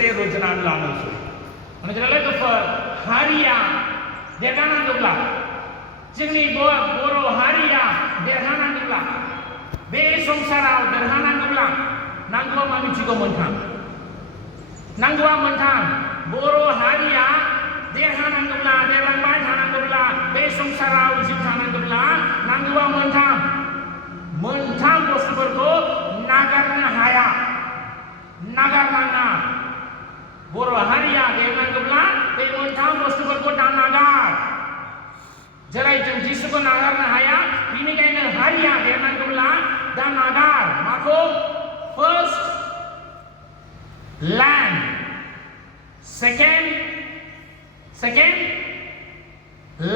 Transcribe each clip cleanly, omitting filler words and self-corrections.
लोगोसे रुजुनानै लानोसै माने लोगोफोर हारिया देरहानांगौब्ला जोंनि बर' हारिया देरहानांगौब्ला बे संसाराव देरहानांगौब्ला नांगौआ मा मिथिगौ मोनथाम नांगौआ मोनथाम बर' हारिया देरहानांगौब्ला देरलांबाय थानांगौब्ला बे संसाराव जिउ थानांगौब्ला नांगौआ मोनथाम बुस्थुफोरखौ नागारनो हाया नागारनाङा बर' हारिया देरनांगौब्ला बे मोनथाम बुस्थुफोरखौ दानागार जेरै जों जिसुखौ नागारनो हाया बेनिखायनो हारिया देरनांगौब्ला दानागार माखौ first land second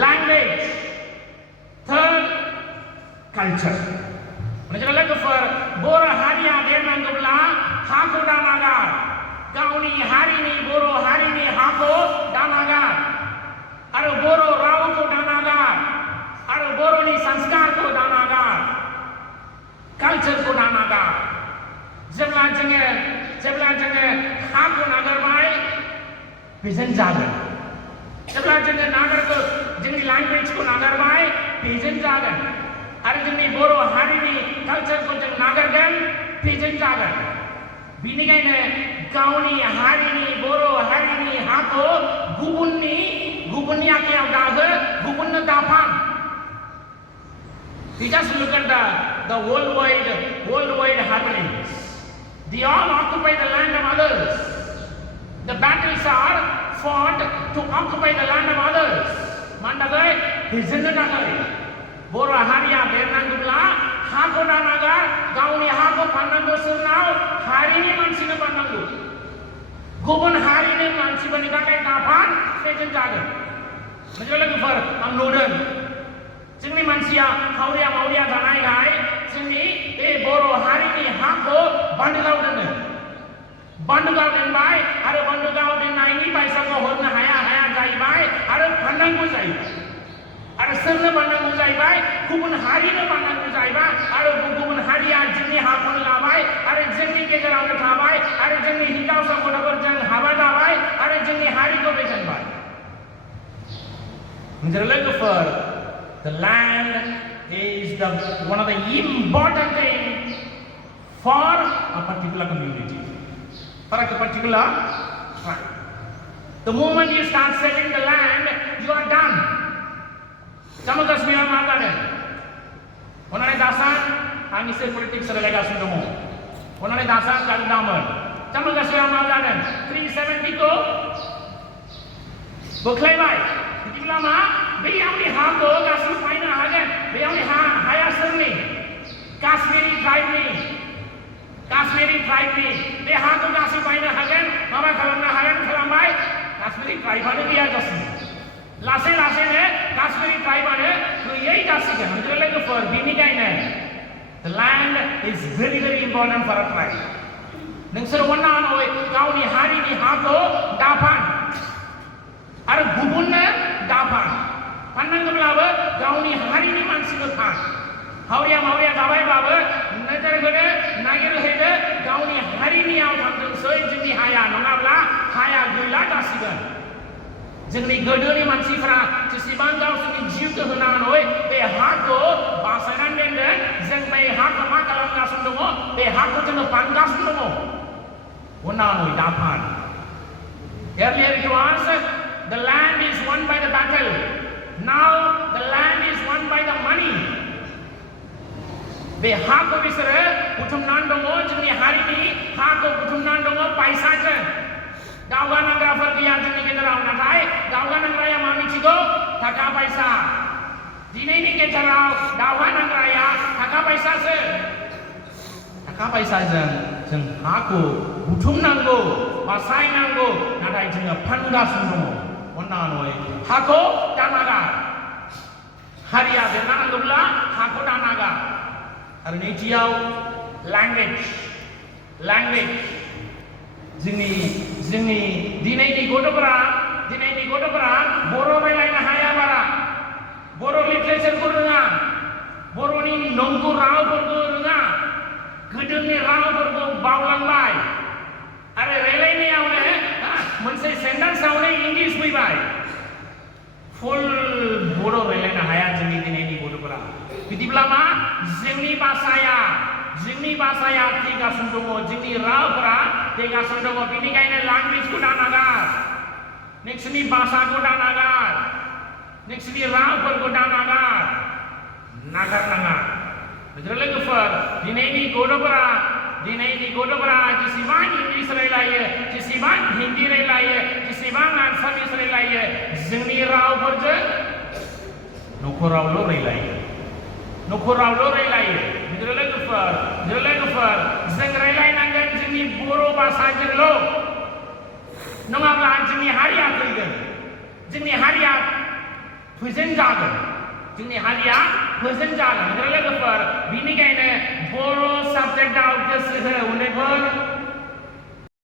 language third culture माने लोगोफोर बर' हारिया देरनांगौब्ला हाखौ दानागार गावनि हारिनि बर' हारिनि हाखौ दानागार आरो बर' रावखौ दानागार आरो बर'नि संस्कारखौ दानागार कालचारखौ दानागार जेब्ला जोङो हाखौ नागारबाय बेजों जागोन जेब्ला जोङो नागारगोन जोंनि लेंगुवेजखौ नागारबाय बेजों जागोन आरो जोंनि बर' हारिनि कालचारखौ जों नागारगोन बेजों जागोन बेनिखायनो गावनि हारिनि बर' हारिनि हाखौ गुबुननि आखायाव दाहो गुबुननो दाफान We just look at the worldwide happenings. They all occupy the land of others. The battles are fought to occupy the land of others. Mandagai, Hizindagai. Bora Haria Bernangula, Hako Danagar, Gauni Hako Pandango Surnau, Harini Mansina Pandangu. Gubun Harini Mansibanikai Tapan, Satan Jagan. Majalan for Amnodan. जोंनि मानसिया हावरिया मावरिया जानायखाय जोंनि बे बर' हारिनि हाखौ बान्दोआव दोनबाय आरो बान्दोआव दोननायनि फैसाखौ हरनो हाया जाहैबाय आरो फाननांगौ जाहैबाय आरो सोरनो फाननांगौ जाहैबाय गुबुन हारिनो फाननांगौ जाहैबाय आरो गुबुन हारिया जोंनि हाखौनो लाबाय आरो जोंनि गेजेरावनो थाबाय आरो जोंनि हिनजावसा गथ'फोरजों हाबा जाबाय आरो जोंनि हारिखौ बेजेनबाय लोगोफोर The land is one of the important things for a particular community, for a particular tribe. The moment you start selling the land, you are done. Jammu Kashmir Mangane. Onane dasan, ang isir politics sa delegasyon mo. Onane dasan kaldaman. Jammu Kashmir Mangane. 370 ko. Buklay bay. Hindi lama. Beyawni hako Kashmir paina hagen. Beyawni haya serni. Kashmiri tribe ni. Be hako Kashmir paina hagen. Mama kalamna hagen kalambai. Kashmiri tribe ane biya jasi. Lase ne Kashmiri tribe ane to yei jasi ke. Hamjole lege for bini kai ne. The land is very important for a tribe. Nengsar wana oi gauni hari ni hako dapan. Ar gubunna dapan. Pananggablawa gauni hari ni mansigo thang. Hauria mauria dabai baba najar gede nagir hede gauni hari ni out hamjung soi jini haya nongabla haya guila dasigan. Jengni gedoni mansifra cesiban gausuni jiu ke hunangan oi be hako basangan dende jeng be hako makalam gasundungo be hako jeng pangasundungo. Unan oi dapan. Earlier it was the land is won by the battle. Now the land is won by the money. Be hako bisere putumnan dongo jengni hari ni hako putumnan dongo paisa je. Dauga nagra pergian jengni kejarau nakai dauga nagra ya mami cigo taka paisa. Dini ni kejarau dauga nagra ya taka paisa se. Taka paisa jeng hako putumnan go pasai nanggo nakai jeng panga sungo. Onanoi hako danaga. Haria benang gubla hako danaga. Arnitiau language. Jini dinai ni godopra boro belai na haya bara. Boro literature kurunga. Boro ni nongku rao kurunga. Gedung ni rao kurung baulang bai. Are relai ni awne English फैबाय फुल बर' रायलायनो हाया जोंनि दिनैनि गथ'फोरा बिदिब्ला मा जोंनि भाषाया थैगासिनो दङ जोंनि रावफोरा थैगासिनो दङ बेनिखायनो लेंगुवेजखौ दानागार नोंसोरनि भाषाखौ दानागार नोंसोरनि रावफोरखौ दानागार नागारनाङा लोगोफोर दिनैनि गथ'फोरा जेसेबां इंलिश रायलायो जेसेबां हिन्दी रायलायो जेसेबां आसामिस रायलायो जोंनि रावफोरजों न'खरावल' रायलायो लोगोफोर जों रायलायनांगोन जोंनि बर' भाषाजोंल' नङाब्ला जोंनि हारिया थैगोन जोंनि हारिया फोजों जागोन लोगोफोर बिनिखायनो बर' साबजेक्टआव गोसो हो उन्दैफोर